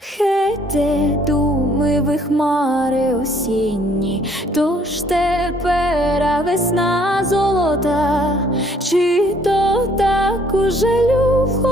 Хейте думи ви хмари осінні, тож тепер весна золота, чи то так у жалю в